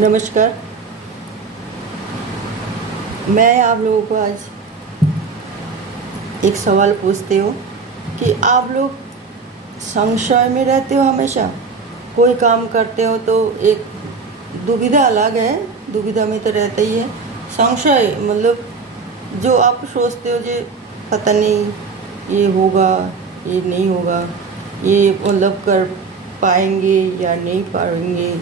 नमस्कार। मैं आप लोगों को आज एक सवाल पूछती हूँ कि आप लोग संशय में रहते हो हमेशा। कोई काम करते हो तो एक दुविधा अलग है, दुविधा में तो रहता ही है। संशय मतलब जो आप सोचते हो जो पता नहीं ये होगा, ये नहीं होगा, ये मतलब कर पाएंगे या नहीं पाएंगे,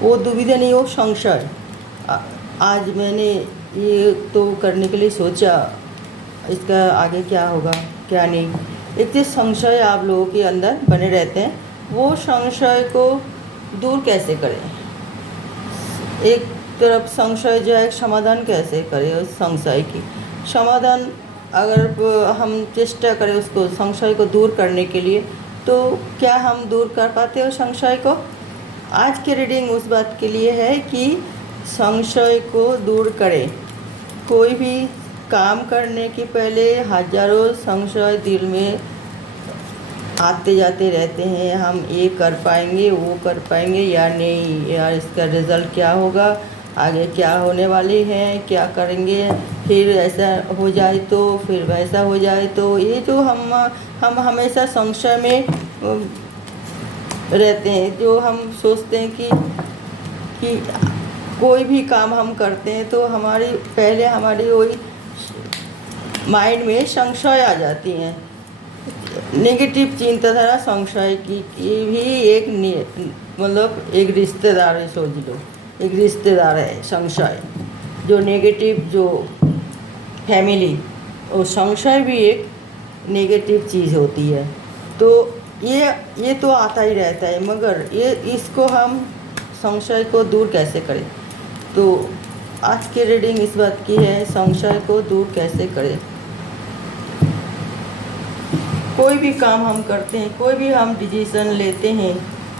वो दुविधा नहीं, वो संशय। आज मैंने ये तो करने के लिए सोचा, इसका आगे क्या होगा क्या नहीं। एक जो संशय आप लोगों के अंदर बने रहते हैं, वो संशय को दूर कैसे करें। एक तरफ संशय जो है, समाधान कैसे करें उस संशय की। समाधान अगर हम चेष्टा करें उसको संशय को दूर करने के लिए, तो क्या हम दूर कर पाते हो संशय को। आज की रीडिंग उस बात के लिए है कि संशय को दूर करें। कोई भी काम करने के पहले हजारों संशय दिल में आते जाते रहते हैं। हम ये कर पाएंगे, वो कर पाएंगे या नहीं, या इसका रिज़ल्ट क्या होगा, आगे क्या होने वाली हैं, क्या करेंगे, फिर ऐसा हो जाए तो, फिर वैसा हो जाए तो। ये जो हम हमेशा संशय में रहते हैं। जो हम सोचते हैं कि कोई भी काम हम करते हैं तो हमारी वही माइंड में संशय आ जाती हैं। नेगेटिव चिंताधारा संशय की भी एक मतलब एक रिश्तेदार है, सोच लो एक रिश्तेदार है संशय। जो नेगेटिव जो फैमिली, और संशय भी एक नेगेटिव चीज़ होती है। तो ये तो आता ही रहता है, मगर इसको हम संशय को दूर कैसे करें। तो आज की रीडिंग इस बात की है, संशय को दूर कैसे करें। कोई भी काम हम करते हैं, कोई भी हम डिसीजन लेते हैं,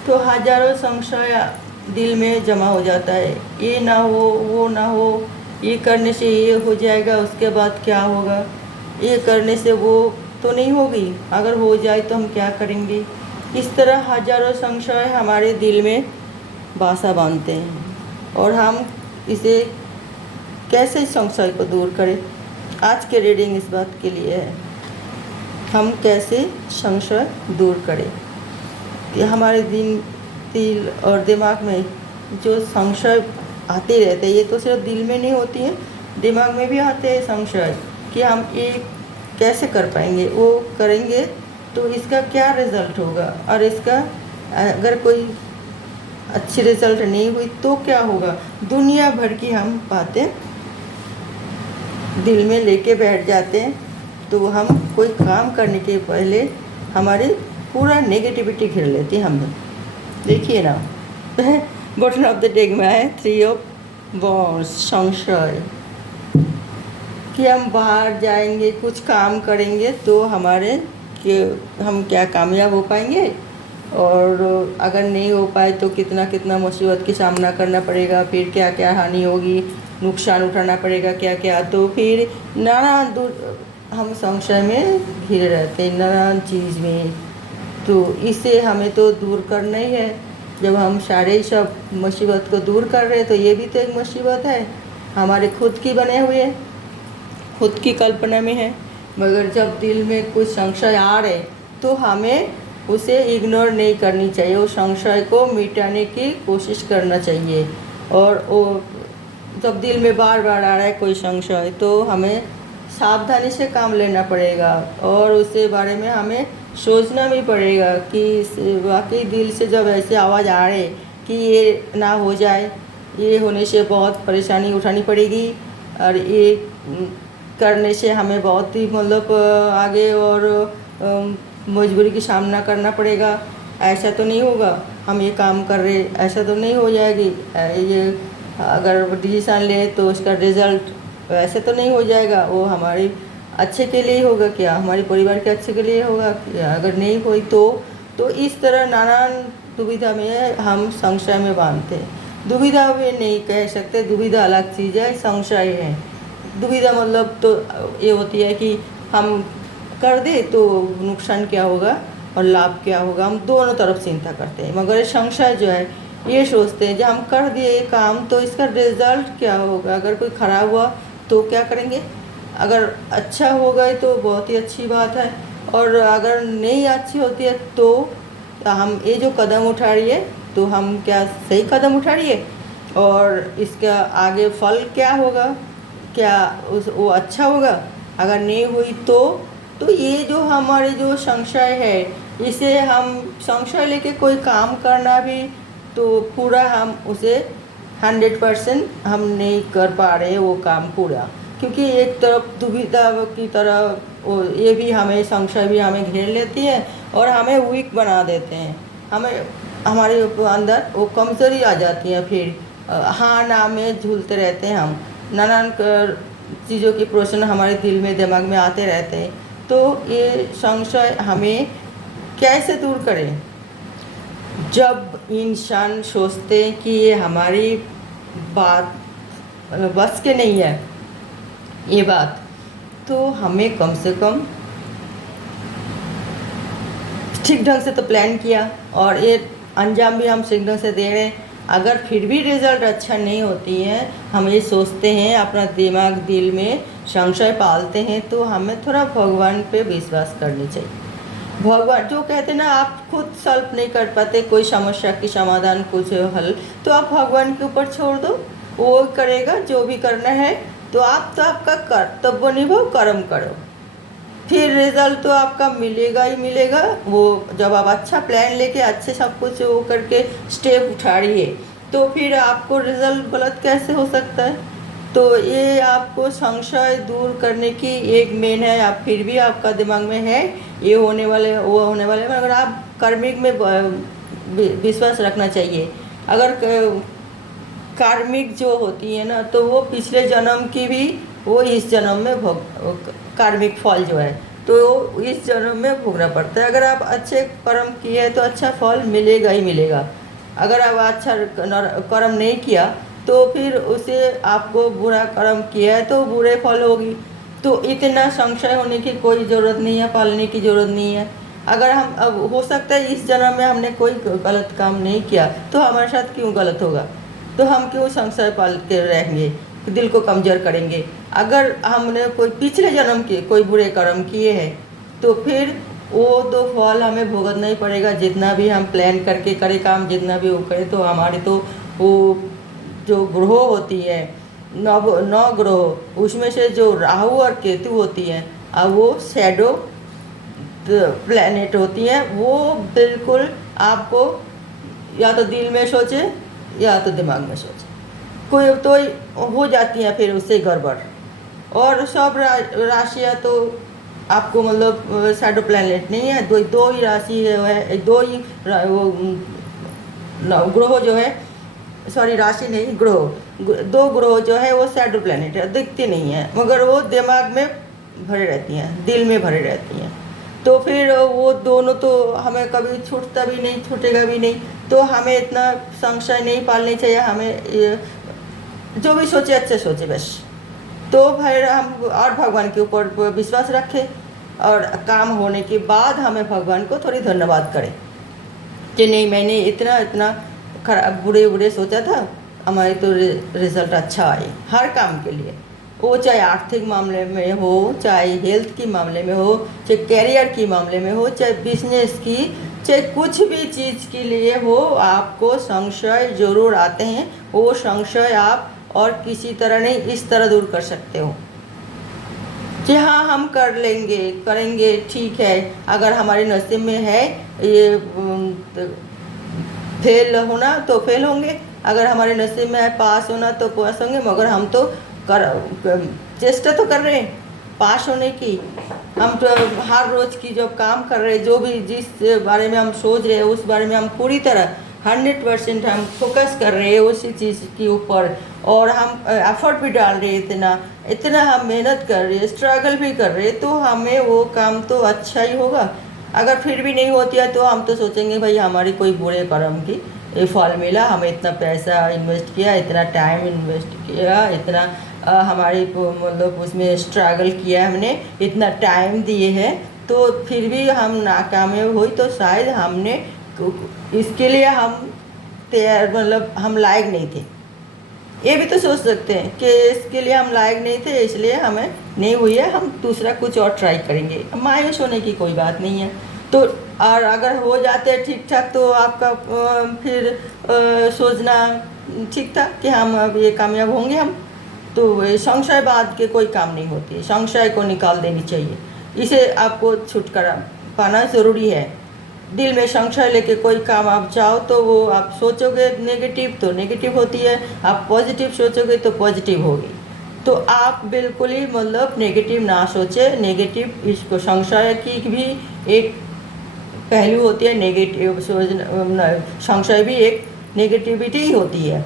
तो हजारों संशय दिल में जमा हो जाता है। ये ना हो, वो ना हो, ये करने से ये हो जाएगा, उसके बाद क्या होगा, ये करने से वो तो नहीं होगी, अगर हो जाए तो हम क्या करेंगे। इस तरह हजारों संशय हमारे दिल में बासा बांधते हैं, और हम इसे कैसे संशय को दूर करें। आज के रीडिंग इस बात के लिए है, हम कैसे संशय दूर करें। कि हमारे दिल और दिमाग में जो संशय आते रहते हैं, ये तो सिर्फ दिल में नहीं होती है, दिमाग में भी आते हैं संशय कि हम ये कैसे कर पाएंगे, वो करेंगे तो इसका क्या रिज़ल्ट होगा, और इसका अगर कोई अच्छी रिज़ल्ट नहीं हुई तो क्या होगा। दुनिया भर की हम बातें दिल में लेके बैठ जाते हैं। तो हम कोई काम करने के पहले हमारी पूरा नेगेटिविटी घेर लेती है हमें। देखिए ना, बॉटम ऑफ द डेक में है 3 ऑफ वॉन्ड्स, संशय। कि हम बाहर जाएंगे, कुछ काम करेंगे तो हम क्या कामयाब हो पाएंगे, और अगर नहीं हो पाए तो कितना कितना मुसीबत का सामना करना पड़ेगा, फिर क्या क्या हानि होगी, नुकसान उठाना पड़ेगा क्या क्या। तो फिर नाना हम संशय में घिरे रहते हैं, नाना चीज़ में। तो इससे हमें तो दूर करना ही है। जब हम सारे सब मुसीबत को दूर कर रहे हैं, तो ये भी तो एक मुसीबत है, हमारे खुद की बने हुए, खुद की कल्पना में है। मगर जब दिल में कुछ संशय आ रहे, तो हमें उसे इग्नोर नहीं करनी चाहिए, उस संशय को मिटाने की कोशिश करना चाहिए। और वो जब दिल में बार बार आ रहा है कोई संशय, तो हमें सावधानी से काम लेना पड़ेगा, और उसके बारे में हमें सोचना भी पड़ेगा कि वाकई दिल से जब ऐसे आवाज़ आ रहे कि ये ना हो जाए, ये होने से बहुत परेशानी उठानी पड़ेगी, और ये करने से हमें बहुत ही मतलब आगे और मजबूरी की सामना करना पड़ेगा। ऐसा तो नहीं होगा, हम ये काम कर रहे ऐसा तो नहीं हो जाएगी, ये अगर डिसीज़न ले तो उसका रिज़ल्ट वैसे तो नहीं हो जाएगा, वो हमारे अच्छे के लिए होगा क्या, हमारे परिवार के अच्छे के लिए होगा क्या, अगर नहीं हुई तो इस तरह नाना दुविधा में हम संशय में बांधते हैं। दुविधा भी नहीं कह सकते, दुविधा अलग चीज़ है, संशय है। दुविधा मतलब तो ये होती है कि हम कर दे तो नुकसान क्या होगा और लाभ क्या होगा, हम दोनों तरफ चिंता करते हैं। मगर संशय जो है, ये सोचते हैं जब हम कर दिए ये काम तो इसका रिजल्ट क्या होगा, अगर कोई ख़राब हुआ तो क्या करेंगे, अगर अच्छा हो गए तो बहुत ही अच्छी बात है, और अगर नहीं अच्छी होती है तो हम ये जो कदम उठा रही है तो हम क्या सही कदम उठा रही है, और इसका आगे फल क्या होगा, क्या उस वो अच्छा होगा, अगर नहीं हुई तो ये जो हमारे जो संशय है, इसे हम संशय लेके कोई काम करना भी तो पूरा हम उसे 100% हम नहीं कर पा रहे वो काम पूरा, क्योंकि एक तरफ दुविधा की तरह ये भी हमें संशय भी हमें घेर लेती है और हमें वीक बना देते हैं, हमें हमारे अंदर वो कमजोरी आ जाती है, फिर हाँ ना में झूलते रहते हैं हम, नानान चीज़ों के प्रश्न हमारे दिल में दिमाग में आते रहते हैं। तो ये संशय हमें कैसे दूर करें, जब इंसान सोचते हैं कि ये हमारी बात बस के नहीं है ये बात, तो हमें कम से कम ठीक ढंग से तो प्लान किया और ये अंजाम भी हम ठीक ढंग से दे रहे हैं, अगर फिर भी रिज़ल्ट अच्छा नहीं होती है, हम ये सोचते हैं अपना दिमाग दिल में संशय पालते हैं, तो हमें थोड़ा भगवान पे विश्वास करनी चाहिए। भगवान जो कहते हैं ना, आप खुद सॉल्व नहीं कर पाते कोई समस्या की समाधान कुछ हल, तो आप भगवान के ऊपर छोड़ दो, वो करेगा जो भी करना है, तो आप तो आपका कर्तव्य निभाओ, कर्म करो, फिर रिजल्ट तो आपका मिलेगा ही मिलेगा। वो जब आप अच्छा प्लान लेके अच्छे सब कुछ वो करके स्टेप उठा रही है, तो फिर आपको रिजल्ट गलत कैसे हो सकता है। तो ये आपको संशय दूर करने की एक मेन है, आप फिर भी आपका दिमाग में है ये होने वाले वो होने वाले, मगर आप कर्मिक में विश्वास रखना चाहिए। अगर कार्मिक जो होती है ना, तो वो पिछले जन्म की भी वो इस जन्म में कार्मिक फल जो है तो इस जन्म में भोगना पड़ता है। अगर आप अच्छे कर्म किए हैं तो अच्छा फल मिलेगा ही मिलेगा, अगर आप अच्छा कर्म नहीं किया तो फिर उसे आपको बुरा कर्म किया है तो बुरे फल होगी। तो इतना संशय होने की कोई ज़रूरत नहीं है, पालने की ज़रूरत नहीं है। अगर हम अब हो सकता है इस जन्म में हमने कोई गलत काम नहीं किया तो हमारे साथ क्यों गलत होगा, तो हम क्यों संशय पाल के रहेंगे, दिल को कमज़ोर करेंगे। अगर हमने कोई पिछले जन्म के कोई बुरे कर्म किए हैं तो फिर वो तो फल हमें भुगतना ही पड़ेगा, जितना भी हम प्लान करके करें काम, जितना भी वो करें, तो हमारे तो वो जो ग्रह होती है नौ ग्रह, उसमें से जो राहु और केतु होती हैं, अब वो शैडो प्लैनेट होती हैं, वो बिल्कुल आपको या तो दिल में सोचे या तो दिमाग में सोचे, कोई तो हो जाती हैं फिर उससे गड़बड़। और सब राशियाँ तो आपको मतलब शैडो प्लैनेट नहीं है, दो ही राशि है, दो ही वो ग्रह जो है, सॉरी राशि नहीं ग्रह, दो ग्रह जो है वो शैडो प्लैनेट है, दिखती नहीं है मगर वो दिमाग में भरे रहती हैं, दिल में भरे रहती हैं। तो फिर वो दोनों तो हमें कभी छूटता भी नहीं, छूटेगा भी नहीं, तो हमें इतना संशय नहीं पालनी चाहिए। हमें जो भी सोचे अच्छे सोचे बस, तो फिर हम और भगवान के ऊपर विश्वास रखें और काम होने के बाद हमें भगवान को थोड़ी धन्यवाद करें कि नहीं मैंने इतना इतना खराब बुरे सोचा था, हमारे तो रिजल्ट अच्छा आए हर काम के लिए, वो चाहे आर्थिक मामले में हो, चाहे हेल्थ की मामले में हो, चाहे कैरियर की मामले में हो, चाहे बिजनेस की, चाहे कुछ भी चीज़ के लिए हो, आपको संशय जरूर आते हैं। वो संशय आप और किसी तरह नहीं इस तरह दूर कर सकते हो कि हाँ हम कर लेंगे करेंगे, ठीक है, अगर हमारे नसीब में है ये फेल होना तो फेल होंगे, अगर हमारे नसीब में है पास होना तो पास होंगे, मगर हम तो चेष्टा तो कर रहे हैं पास होने की। हम तो हर रोज़ की जो काम कर रहे हैं, जो भी जिस बारे में हम सोच रहे हैं उस बारे में हम पूरी तरह 100% हम फोकस कर रहे हैं उसी चीज़ के ऊपर, और हम एफर्ट भी डाल रहे हैं, इतना इतना हम मेहनत कर रहे हैं, स्ट्रगल भी कर रहे हैं, तो हमें वो काम तो अच्छा ही होगा। अगर फिर भी नहीं होती है तो हम तो सोचेंगे भाई हमारी कोई बुरे कर्म की ये फल मिला, हमें इतना पैसा इन्वेस्ट किया, इतना टाइम इन्वेस्ट किया, इतना हमारी मतलब उसमें स्ट्रगल किया, हमने इतना टाइम दिए हैं, तो फिर भी हम नाकामयाब हुई, तो शायद हमने इसके लिए हम तैयार, मतलब हम लायक नहीं थे। ये भी तो सोच सकते हैं कि इसके लिए हम लायक नहीं थे, इसलिए हमें नहीं हुई है, हम दूसरा कुछ और ट्राई करेंगे। मायूस होने की कोई बात नहीं है। तो और अगर हो जाते हैं ठीक ठाक तो आपका फिर सोचना ठीक था कि हम अब ये कामयाब होंगे हम। तो ये संशयवाद के कोई काम नहीं होती है, संशय को निकाल देनी चाहिए। इसे आपको छुटकारा पाना ज़रूरी है। दिल में संशय लेके कोई काम आप चाहो तो वो आप सोचोगे नेगेटिव तो नेगेटिव होती है, आप पॉजिटिव सोचोगे तो पॉजिटिव होगी। तो आप बिल्कुल ही मतलब नेगेटिव ना सोचे। नेगेटिव, इसको संशय की भी एक पहलू होती है, नेगेटिव सोचना, संशय भी एक नेगेटिविटी ही होती है।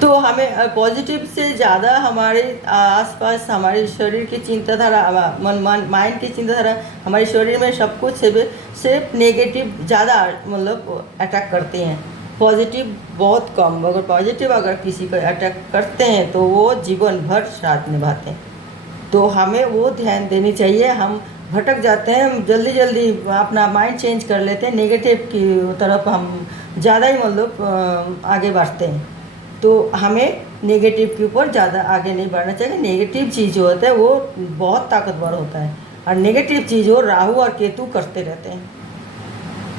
तो हमें पॉजिटिव से ज़्यादा हमारे आसपास हमारे शरीर की चिंताधारा, माइंड की चिंताधारा, हमारे शरीर में सब कुछ सिर्फ नेगेटिव ज़्यादा मतलब अटैक करते हैं, पॉजिटिव बहुत कम। अगर पॉजिटिव अगर किसी को अटैक करते हैं तो वो जीवन भर साथ निभाते हैं। तो हमें वो ध्यान देनी चाहिए। हम भटक जाते हैं, हम जल्दी जल्दी अपना माइंड चेंज कर लेते हैं, नेगेटिव की तरफ हम ज़्यादा ही मतलब आगे बढ़ते हैं। तो हमें नेगेटिव के ऊपर ज़्यादा आगे नहीं बढ़ना चाहिए। नेगेटिव चीज़ जो होता है वो बहुत ताकतवर होता है, और नेगेटिव चीज़ हो राहु और केतु करते रहते हैं।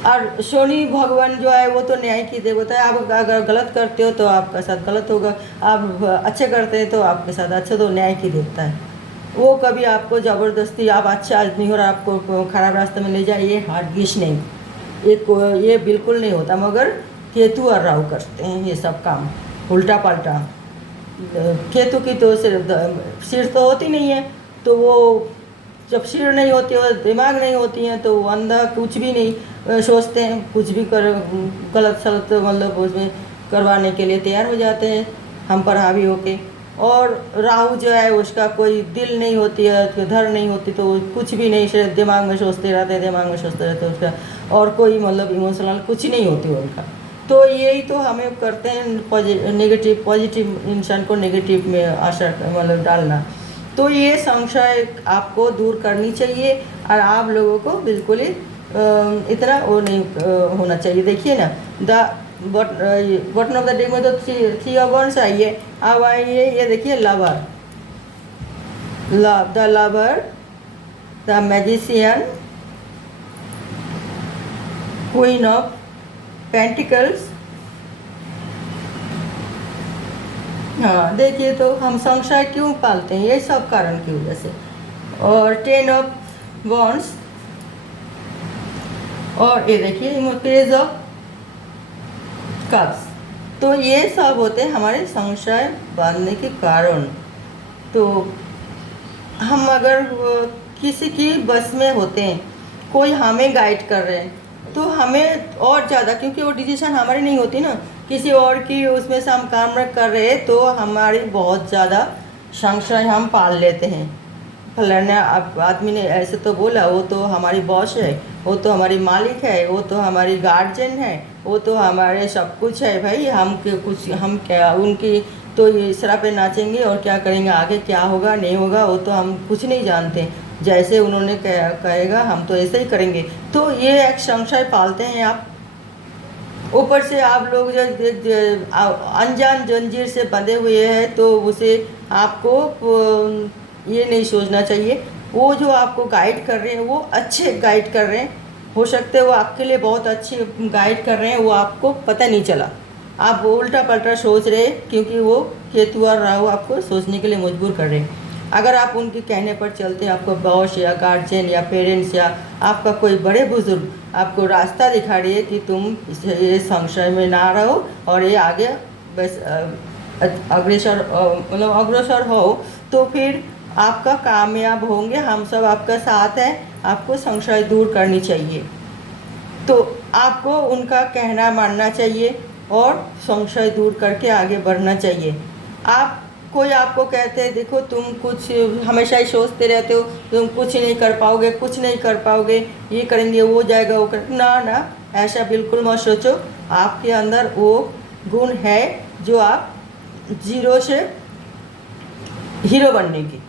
और शनि भगवान जो है वो तो न्याय की देवता है। आप अगर गलत करते हो तो आपका साथ गलत होगा, आप अच्छे करते हैं तो आपके साथ अच्छा, तो न्याय की देवता है। वो कभी आपको ज़बरदस्ती आप अच्छा आदमी हो और आपको खराब रास्ते में ले जाए, ये हरगिज़ नहीं, ये बिल्कुल नहीं होता। मगर केतु और राहु करते हैं ये सब काम उल्टा पल्टा। केतु की तो सिर्फ सिर तो होती नहीं है, तो वो जब सिर नहीं होती है, दिमाग नहीं होती है, तो वो अंधा कुछ भी नहीं सोचते हैं, कुछ भी कर गलत सलत मतलब उसमें करवाने के लिए तैयार हो जाते हैं हम पर हावी होके। और राहु जो है उसका कोई दिल नहीं होती है, धर नहीं होती, तो कुछ भी नहीं, सिर्फ दिमाग में सोचते रहते हैं, दिमाग में सोचते रहते हैं उसका, और कोई मतलब इमोशनल कुछ नहीं होती उनका। तो यही तो हमें करते हैं नेगेटिव, पॉजिटिव इंसान को नेगेटिव में असर मतलब डालना। तो ये संशय आपको दूर करनी चाहिए, और आप लोगों को बिल्कुल ही इतना वो नहीं होना चाहिए। देखिए ना, the button of the deck में तो थ्री ऑफ वंस आई है। अब आइए ये देखिए lover, the lover, the magician, queen of pentacles. हाँ देखिए, तो हम संशय क्यों पालते हैं, ये सब कारण की वजह से। और 10 ऑफ वॉन्ड्स, और ये देखिए पेज ऑफ कप्स। तो ये सब होते हैं हमारे संशय बांधने के कारण। तो हम अगर किसी की बस में होते हैं, कोई हमें गाइड कर रहे हैं, तो हमें और ज़्यादा, क्योंकि वो डिसीजन हमारी नहीं होती ना, किसी और की उसमें से हम काम कर रहे हैं, तो हमारी बहुत ज़्यादा संशय हम पाल लेते हैं। फलाना आदमी ने ऐसे तो बोला, वो तो हमारी बॉस है, वो तो हमारी मालिक है, वो तो हमारी गार्जियन है, वो तो हमारे सब कुछ है भाई, हम क्या उनकी तो इस तरह पे नाचेंगे और क्या करेंगे, आगे क्या होगा नहीं होगा वो तो हम कुछ नहीं जानते, जैसे उन्होंने कहेगा हम तो ऐसे ही करेंगे। तो ये एक संशय पालते हैं आप। ऊपर से आप लोग जो अनजान जंजीर से बंधे हुए हैं, तो उसे आपको ये नहीं सोचना चाहिए, वो जो आपको गाइड कर रहे हैं वो अच्छे गाइड कर रहे हैं, हो सकते है वो आपके लिए बहुत अच्छे गाइड कर रहे हैं, वो आपको पता नहीं चला, आप उल्टा पल्टा सोच रहे हैं, क्योंकि वो केतु और राहु आपको सोचने के लिए मजबूर कर रहे हैं। अगर आप उनके कहने पर चलते हैं, आपको बॉस या गार्जियन या पेरेंट्स या आपका कोई बड़े बुजुर्ग आपको रास्ता दिखा रही है कि तुम ये संशय में ना रहो और ये आगे बस अग्रसर मतलब अग्रसर हो, तो फिर आपका कामयाब होंगे। हम सब आपका साथ है, आपको संशय दूर करनी चाहिए। तो आपको उनका कहना मानना चाहिए और संशय दूर करके आगे बढ़ना चाहिए। आप कोई आपको कहते हैं देखो तुम कुछ हमेशा ही सोचते रहते हो, तुम कुछ नहीं कर पाओगे, कुछ नहीं कर पाओगे, ये करेंगे वो जाएगा वो कर, ना ऐसा बिल्कुल मत सोचो। आपके अंदर वो गुण है जो आप जीरो से हीरो बनने की,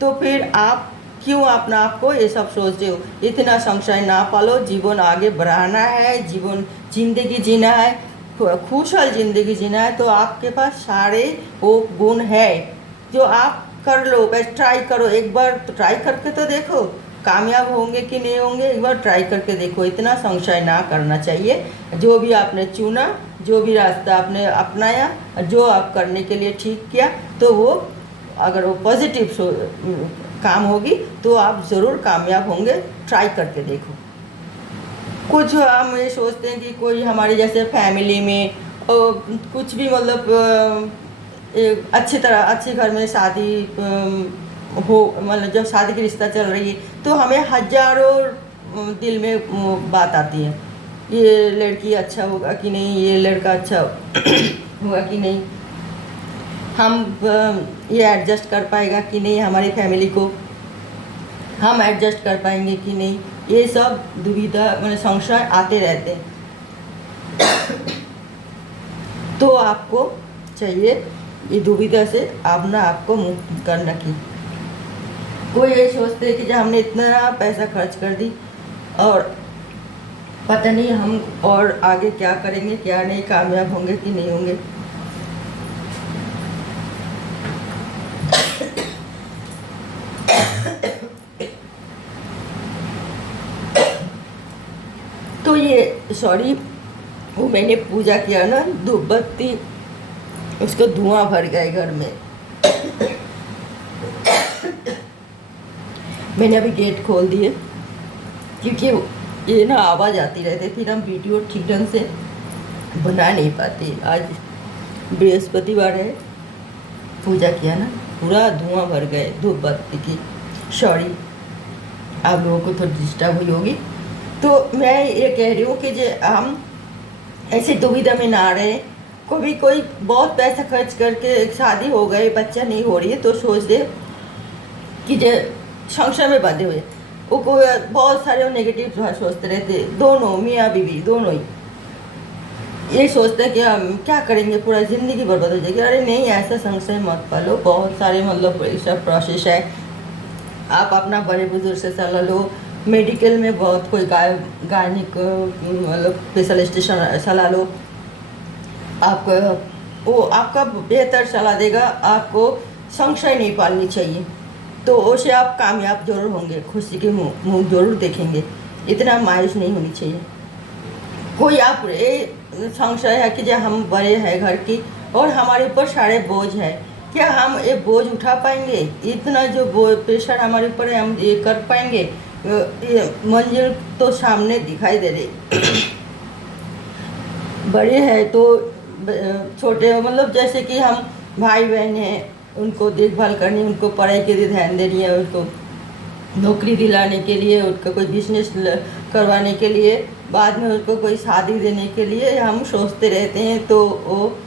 तो फिर आप क्यों अपना आपको ये सब सोचते हो? इतना संशय ना पालो। जीवन आगे बढ़ाना है, जीवन जिंदगी जीना है, खुशहाल जिंदगी जीना है, तो आपके पास सारे वो गुण है जो आप कर लो। बस ट्राई करो, एक बार तो ट्राई करके तो देखो, कामयाब होंगे कि नहीं होंगे, एक बार ट्राई करके देखो। इतना संशय ना करना चाहिए। जो भी आपने चुना, जो भी रास्ता आपने अपनाया, जो आप करने के लिए ठीक किया, तो वो अगर वो पॉजिटिव काम होगी तो आप ज़रूर कामयाब होंगे। ट्राई करके देखो। कुछ हम ये सोचते हैं कि कोई हमारे जैसे फैमिली में कुछ भी मतलब एक अच्छे घर में शादी हो, मतलब जब शादी की रिश्ता चल रही है तो हमें हजारों दिल में बात आती है, ये लड़की अच्छा होगा कि नहीं, ये लड़का अच्छा होगा कि नहीं, हम ये एडजस्ट कर पाएगा कि नहीं, हमारी फैमिली को हम एडजस्ट कर पाएंगे कि नहीं, ये सब दुविधा मतलब संशय आते रहते हैं। तो आपको चाहिए ये दुविधा से अपना आपको मुक्त करना की। कोई ये सोचते हैं कि जब हमने इतना पैसा खर्च कर दी और पता नहीं हम और आगे क्या करेंगे, क्या नहीं, कामयाब होंगे कि नहीं होंगे। तो ये सॉरी, वो मैंने पूजा किया ना, धूप बत्ती उसको धुआं भर गए घर में। मैंने अभी गेट खोल दिए क्योंकि ये ना आवाज़ आती रहती, फिर हम वीडियो ठीक ढंग से बना नहीं पाते। आज बृहस्पतिवार है, पूजा किया ना, पूरा धुआं भर गए धूप बत्ती की। सॉरी, आप लोगों को थोड़ी डिस्टर्ब हुई होगी। तो मैं ये कह रही हूँ कि जो हम ऐसे दुविधा में ना रहे। कभी कोई बहुत पैसा खर्च करके एक शादी हो गई, बच्चा नहीं हो रही है, तो सोच दे कि जो संशय में बंधे हुए वो को बहुत सारे नेगेटिव सोचते रहते, दोनों मियाँ बीवी दोनों ही ये सोचते हैं कि हम क्या करेंगे, पूरा ज़िंदगी बर्बाद हो जाएगी। अरे नहीं, ऐसा संशय मत पालो। बहुत सारे मतलब सब प्रोसेस है। आप अपना बड़े बुजुर्ग से सलाह लो। मेडिकल में बहुत कोई गायनिक मतलब स्पेशलिस्ट सलाह लो। वो आपका बेहतर सलाह देगा। आपको संशय नहीं पालनी चाहिए, तो उसे आप कामयाब जरूर होंगे, खुशी के मुँह जरूर देखेंगे। इतना मायूस नहीं होनी चाहिए। कोई आप संशय है कि जब हम बड़े हैं घर की और हमारे ऊपर सारे बोझ है, क्या हम ये बोझ उठा पाएंगे? इतना जो प्रेशर हमारे ऊपर है, हम ये कर पाएंगे? ये मंजिल तो सामने दिखाई दे रही। बड़े हैं तो छोटे मतलब जैसे कि हम भाई बहन हैं, उनको देखभाल करनी, उनको पढ़ाई के लिए ध्यान देनी है, उनको नौकरी दिलाने के लिए, उनका कोई बिजनेस करवाने के लिए, बाद में उसको कोई शादी देने के लिए हम सोचते रहते हैं। तो वो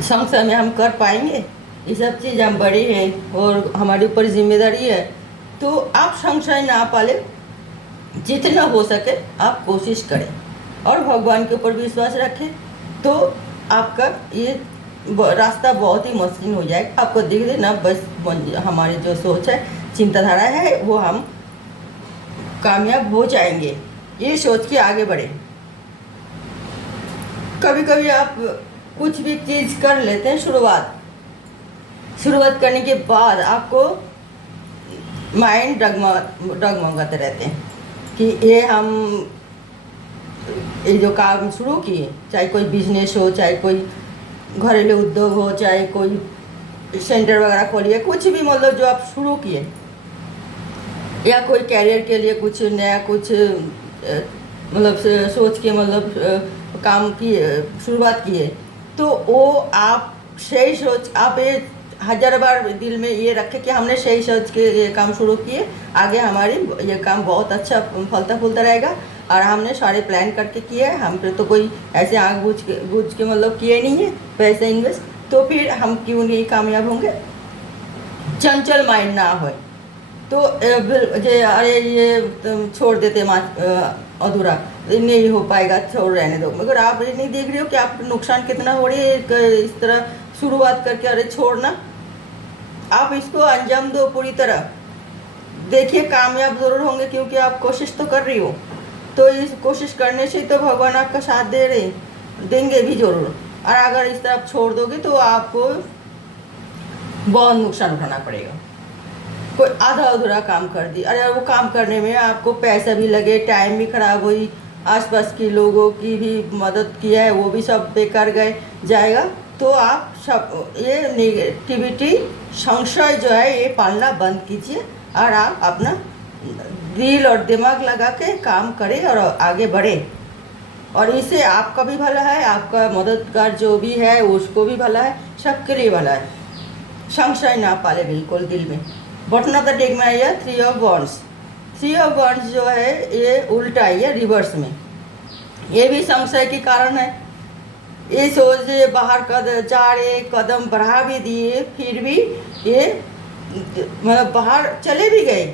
संशय में हम कर पाएंगे? ये सब चीज़ हम बड़े हैं और हमारे ऊपर जिम्मेदारी है। तो आप संशय ना पाले, जितना हो सके आप कोशिश करें और भगवान के ऊपर विश्वास रखें, तो आपका ये रास्ता बहुत ही मसलिन हो जाएगा। आपको दिख दे ना, बस हमारी जो सोच है, चिंताधारा है, वो हम कामयाब हो जाएंगे। ये सोच के आगे बढ़े। कभी कभी आप कुछ भी चीज़ कर लेते हैं, शुरुआत करने के बाद आपको माइंड डगमगाते रहते हैं कि ये जो काम शुरू किए, चाहे कोई बिजनेस हो, चाहे कोई घरेलू उद्योग हो, चाहे कोई सेंटर वगैरह खोलिए, कुछ भी मतलब जो आप शुरू किए, या कोई कैरियर के लिए कुछ नया कुछ मतलब सोच के मतलब काम किए, शुरुआत किए, तो वो आप सही सोच, आप ये 1000 बार दिल में ये रखें कि हमने सही सोच के ये काम शुरू किए, आगे हमारी ये काम बहुत अच्छा फलता फूलता रहेगा। और हमने सारे प्लान करके किए है, हम पे तो कोई ऐसे आँख बूझ के मतलब किए नहीं है पैसे इन्वेस्ट, तो फिर हम क्यों नहीं कामयाब होंगे? चंचल माइंड ना हो तो अरे ये छोड़ देते अधूरा, नहीं हो पाएगा, छोड़ रहने दो। मगर आप ये नहीं देख रहे हो कि आप नुकसान कितना हो रही है इस तरह शुरुआत करके, अरे छोड़ना। आप इसको अंजाम दो पूरी तरह, देखिए कामयाब ज़रूर होंगे, क्योंकि आप कोशिश तो कर रही हो। तो इस कोशिश करने से तो भगवान आपका साथ दे रहे, देंगे भी ज़रूर। और अगर इस तरफ छोड़ दोगे तो आपको बहुत नुकसान उठाना पड़ेगा। कोई आधा अधूरा काम कर दी, अरे वो काम करने में आपको पैसा भी लगे, टाइम भी खराब हुई, आसपास के लोगों की भी मदद किया है वो भी सब बेकार गए जाएगा। तो आप सब ये नेगेटिविटी, संशय जो है ये पालना बंद कीजिए, और आप अपना दिल और दिमाग लगा के काम करें और आगे बढ़े। और इससे आपका भी भला है, आपका मददगार जो भी है उसको भी भला है, सबके लिए भला है। संशय ना पाले बिल्कुल दिल में। बॉटम ऑफ द डेक में आइए 3 ऑफ वॉन्ड्स। 3 ऑफ वॉन्ड्स जो है ये उल्टा आई है, रिवर्स में। ये भी संशय के कारण है। ये सोचे बाहर जा रहे, कदम बढ़ा भी दिए, फिर भी ये मतलब बाहर चले भी गए,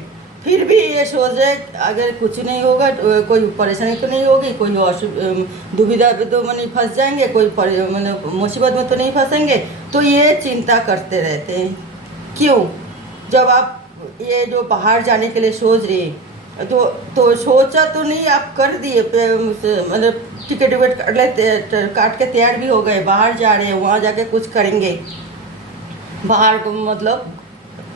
फिर भी ये सोचे अगर कुछ नहीं होगा, कोई परेशानी तो नहीं होगी, कोई दुविधा पे तो नहीं फंस जाएंगे, कोई मतलब मुसीबत में तो नहीं फंसेंगे। तो ये चिंता करते रहते हैं। क्यों? जब आप ये जो बाहर जाने के लिए सोच रहे तो सोचा तो नहीं, आप कर दिए, मतलब टिकट विकट काट के तैयार भी हो गए, बाहर जा रहे हैं, वहाँ जाके कुछ करेंगे, बाहर को मतलब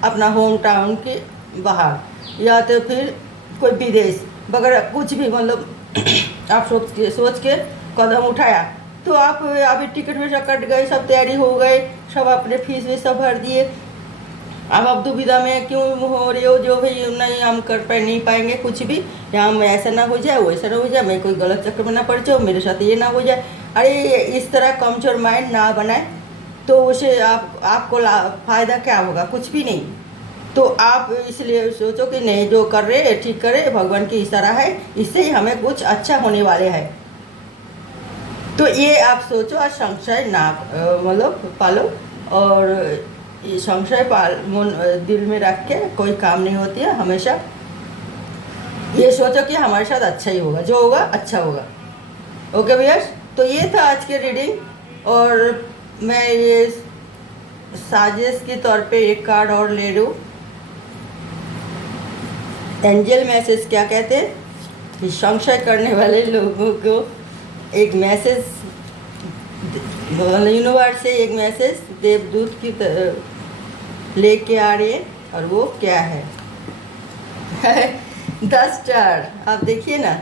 अपना होम टाउन के बाहर, या तो फिर कोई विदेश वगैरह कुछ भी, मतलब आप सोच के कदम उठाया। तो आप अभी टिकट भी कट गए, सब तैयारी हो गए, सब अपने फीस भी सब भर दिए। अब आप दुविधा में क्यों हो रहे हो, जो भाई नहीं हम कर पाए नहीं पाएंगे कुछ भी, या हम ऐसा ना हो जाए, वैसा ना हो जाए, मैं कोई गलत चक्कर में ना पड़ जाऊँ, मेरे साथ ये ना हो जाए। अरे इस तरह कमजोर माइंड ना बनाए, तो उसे आपको फ़ायदा क्या होगा? कुछ भी नहीं। तो आप इसलिए सोचो कि नहीं, जो कर रहे हैं ठीक करे, भगवान की इशारा है, इससे ही हमें कुछ अच्छा होने वाले हैं। तो ये आप सोचो और संशय ना मतलब पालो, और ये संशय दिल में रख के कोई काम नहीं होती है। हमेशा ये सोचो कि हमारे साथ अच्छा ही होगा, जो होगा अच्छा होगा। ओके भैया, तो ये था आज की रीडिंग, और मैं ये साजिश के तौर पे एक कार्ड और ले लूँ। एंजल मैसेज क्या कहते हैं? संशय करने वाले लोगों को एक मैसेज, यूनिवर्स से एक मैसेज देवदूत की लेके आ रही है, और वो क्या है? 10 स्टार। आप देखिए ना,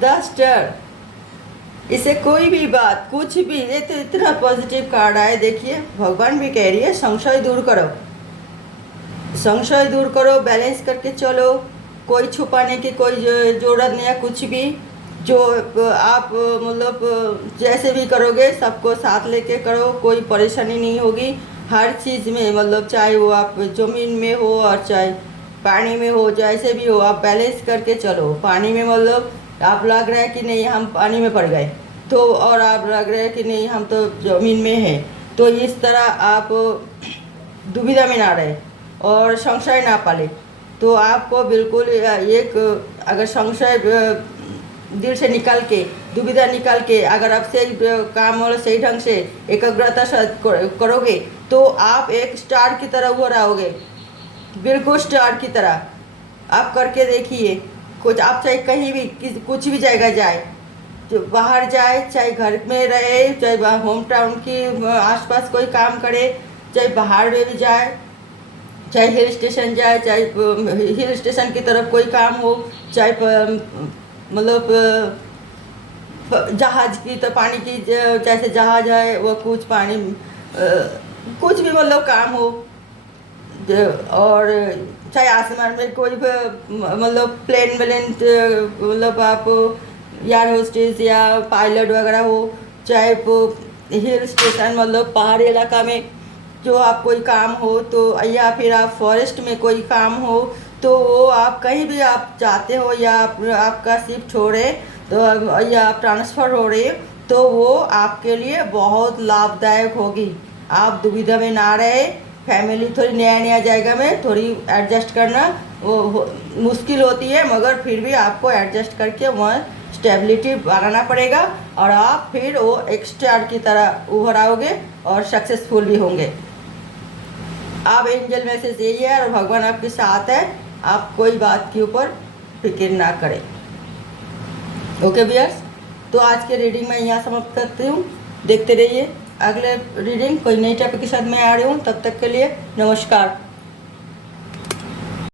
10 स्टार। इसे कोई भी बात, कुछ भी, ये तो इतना पॉजिटिव कार्ड आए। देखिए भगवान भी कह रही है संशय दूर करो, संशय दूर करो, बैलेंस करके चलो, कोई छुपाने की कोई जरूरत नहीं है। कुछ भी जो आप मतलब जैसे भी करोगे सबको साथ लेके करो, कोई परेशानी नहीं होगी। हर चीज़ में मतलब चाहे वो आप ज़मीन में हो और चाहे पानी में हो, जैसे भी हो आप बैलेंस करके चलो। पानी में मतलब आप लग रहा है कि नहीं हम पानी में पड़ गए, तो और आप लग रहा है कि नहीं हम तो ज़मीन में हैं, तो इस तरह आप दुविधा में ना रहे और संशय ना पाले। तो आपको बिल्कुल एक, अगर संशय दिल से निकाल के, दुविधा निकाल के, अगर आप सही काम और सही ढंग से एकाग्रता से करोगे, तो आप एक स्टार की तरह उभर आओगे, बिल्कुल स्टार की तरह। आप करके देखिए। कुछ आप चाहे कहीं भी कुछ भी जगह जाए, जो बाहर जाए, चाहे घर में रहे, चाहे होम टाउन की आसपास कोई काम करे, चाहे बाहर में भी जाए, चाहे हिल स्टेशन जाए, चाहे हिल स्टेशन की तरफ कोई काम हो, चाहे मतलब जहाज की, तो पानी की जैसे जहाज है वो कुछ पानी कुछ भी मतलब काम हो, और चाहे आसमान में कोई मतलब प्लेन व्लेन, मतलब आप एयर होस्टेस या पायलट वगैरह हो, चाहे वो हिल स्टेशन मतलब पहाड़ी इलाका में जो आप कोई काम हो, तो या फिर आप फॉरेस्ट में कोई काम हो, तो वो आप कहीं भी आप जाते हो, या आपका शिफ्ट हो रहे तो, या आप ट्रांसफ़र हो रहे, तो वो आपके लिए बहुत लाभदायक होगी। आप दुविधा में ना रहे। फैमिली थोड़ी नया नया जगह में थोड़ी एडजस्ट करना वो मुश्किल होती है, मगर फिर भी आपको एडजस्ट करके वहाँ स्टेबिलिटी बनाना पड़ेगा, और आप फिर वो एक स्टार की तरह उभर आओगे और सक्सेसफुल भी होंगे। आप एंजल मैसेज यही है, और भगवान आपके साथ है। आप कोई बात के ऊपर फिक्र ना करें। ओके व्यूअर्स, तो आज के रीडिंग मैं यहाँ समाप्त करती हूँ। देखते रहिए अगले रीडिंग कोई नई टॉपिक के साथ मैं आ रही हूँ। तब तक के लिए नमस्कार।